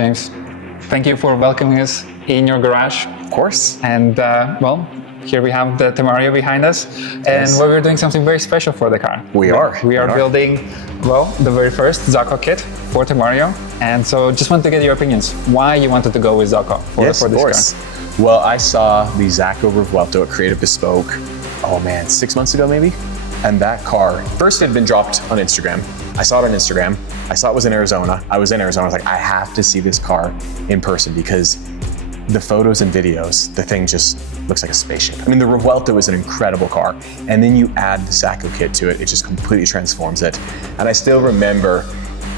James. Thank you for welcoming us in your garage. Of course. And well, here we have the Temerario behind us, and we're doing something very special for the car. We are building, well, the very first ZACOE kit for Temerario. And so just want to get your opinions. Why you wanted to go with ZACOE for this car? Well, I saw the ZACOE Revuelto at Creative Bespoke, oh man, 6 months ago maybe? And that car, first it had been dropped on Instagram. I saw it on Instagram. I saw it was in Arizona. I was in Arizona. I was like, I have to see this car in person because the photos and videos, the thing just looks like a spaceship. I mean, the Revuelto is an incredible car. And then you add the ZACOE kit to it, it just completely transforms it. And I still remember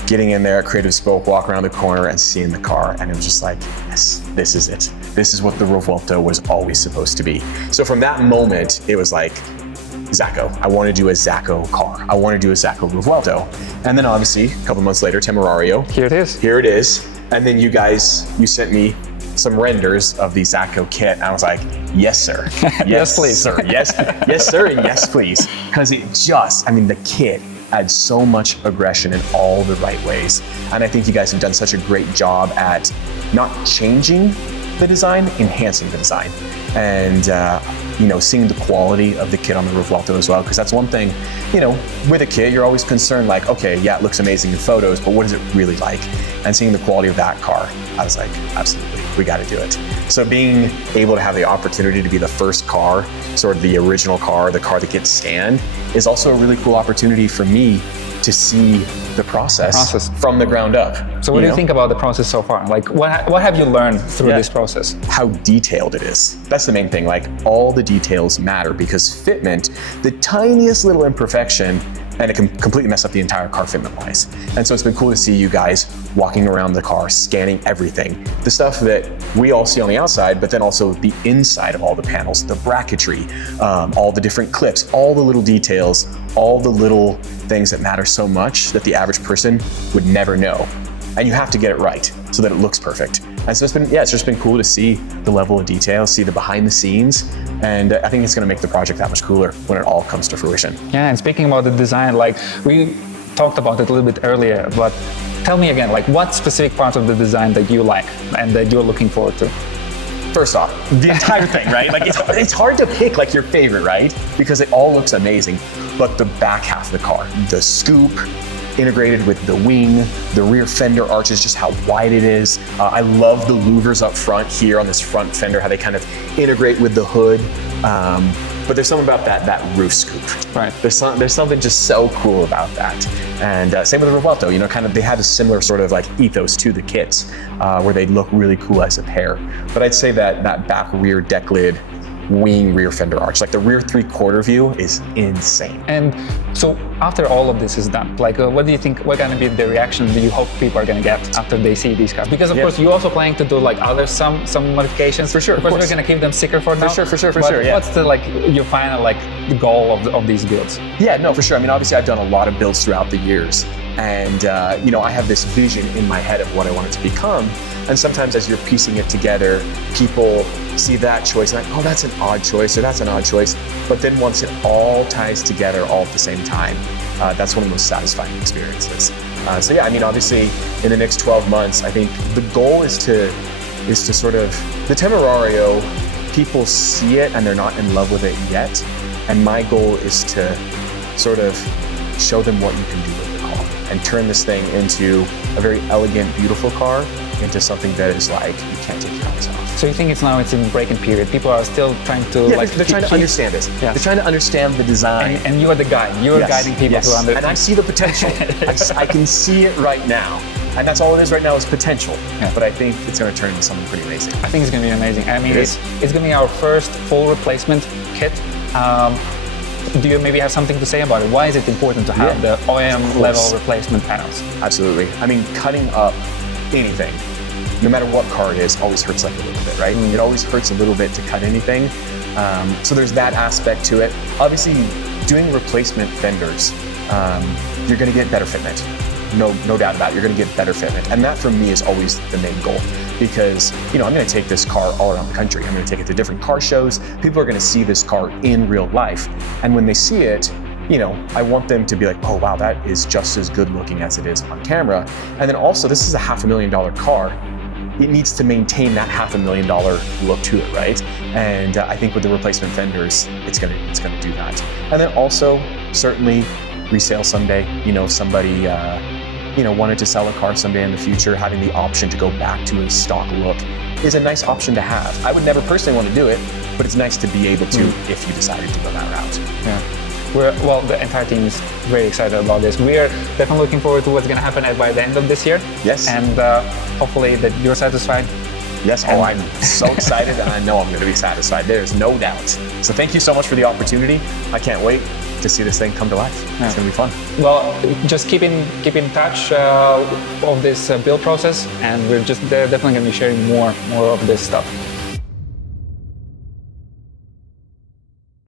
getting in there at Creative Bespoke, walking around the corner and seeing the car. And it was just like, yes, this is it. This is what the Revuelto was always supposed to be. So from that moment, it was like, ZACOE. I want to do a ZACOE car. I want to do a ZACOE Revuelto. And then obviously, a couple months later, Temerario. Here it is. Here it is. And then you sent me some renders of the ZACOE kit. And I was like, yes, sir. Yes, please. Sir. Yes, yes, sir, and yes, please. Because it just, I mean, the kit adds so much aggression in all the right ways. And I think you guys have done such a great job at not changing the design, enhancing the design. And seeing the quality of the kit on the Revuelto as well, because that's one thing, with a kit, you're always concerned like, okay, yeah, it looks amazing in photos, but what is it really like? And seeing the quality of that car, I was like, absolutely, we got to do it. So being able to have the opportunity to be the first car, sort of the original car, the car that gets scanned, is also a really cool opportunity for me to see the process from the ground up. So what do you think about the process so far? Like, what have you learned through this process? How detailed it is. That's the main thing. Like, all the details matter because fitment, the tiniest little imperfection, and it can completely mess up the entire car fitment-wise. And so it's been cool to see you guys walking around the car, scanning everything. The stuff that we all see on the outside, but then also the inside of all the panels, the bracketry, all the different clips, all the little details, all the little things that matter so much that the average person would never know. And you have to get it right so that it looks perfect. And so it's just been cool to see the level of detail, see the behind the scenes, and I think it's going to make the project that much cooler when it all comes to fruition. Yeah, and speaking about the design, like we talked about it a little bit earlier, but tell me again, like what specific parts of the design that you like and that you're looking forward to? First off, the entire thing, right? Like it's hard to pick like your favorite, right? Because it all looks amazing, but the back half of the car, the scoop, integrated with the wing, the rear fender arches, just how wide it is. I love the louvers up front here on this front fender, how they kind of integrate with the hood. But there's something about that roof scoop. Right. There's something just so cool about that. And same with the Revuelto, kind of they had a similar sort of like ethos to the kits where they look really cool as a pair. But I'd say that back rear deck lid, wing rear fender arch, like the rear 3/4 view is insane. And so after all of this is done, like what do you think, what going to be the reaction do you hope people are going to get after they see these cars? Because of course you also planning to do like some modifications. For sure, of course. We're going to keep them secret for now. For sure, yeah. What's the your final the goal of these builds? Yeah, no, for sure. I mean, obviously I've done a lot of builds throughout the years, and I have this vision in my head of what I want it to become. And sometimes as you're piecing it together, people see that choice and like, oh, that's an odd choice, or that's an odd choice. But then once it all ties together all at the same time, that's one of the most satisfying experiences. So yeah, I mean, obviously in the next 12 months, I think the goal is to sort of, the Temerario, people see it and they're not in love with it yet. And my goal is to sort of show them what you can do with the car and turn this thing into a very elegant, beautiful car into something that is like, you can't take your eyes off. So you think it's in break-in period? People are still trying to they're trying to understand it. Yes. They're trying to understand the design. And you are the guide. You're guiding people to understand. And I see the potential. I can see it right now. And that's all it is right now is potential. Yeah. But I think it's going to turn into something pretty amazing. I think it's going to be amazing. I mean, it's going to be our first full replacement kit. Do you maybe have something to say about it? Why is it important to have the OEM level replacement panels? Absolutely. I mean, cutting up anything, no matter what car it is, always hurts like a little bit, right? It always hurts a little bit to cut anything. So there's that aspect to it. Obviously, doing replacement fenders, you're going to get better fitment. No doubt about it, you're going to get better fitment. And that for me is always the main goal. Because, I'm going to take this car all around the country. I'm going to take it to different car shows. People are going to see this car in real life. And when they see it, you know, I want them to be like, oh wow, that is just as good looking as it is on camera. And then also, this is a $500,000 car. It needs to maintain that $500,000 look to it, right? And I think with the replacement fenders, it's gonna do that. And then also, certainly, resale someday. You know, somebody you know, wanted to sell a car someday in the future, having the option to go back to a stock look is a nice option to have. I would never personally want to do it, but it's nice to be able to if you decided to go that route. Yeah. Well, the entire team is very excited about this. We are definitely looking forward to what's going to happen by the end of this year. Yes. And hopefully that you're satisfied. Yes, oh, I'm so excited, and I know I'm going to be satisfied. There's no doubt. So thank you so much for the opportunity. I can't wait to see this thing come to life. Yeah. It's going to be fun. Well, just keep in touch of this build process, and we're just definitely going to be sharing more of this stuff.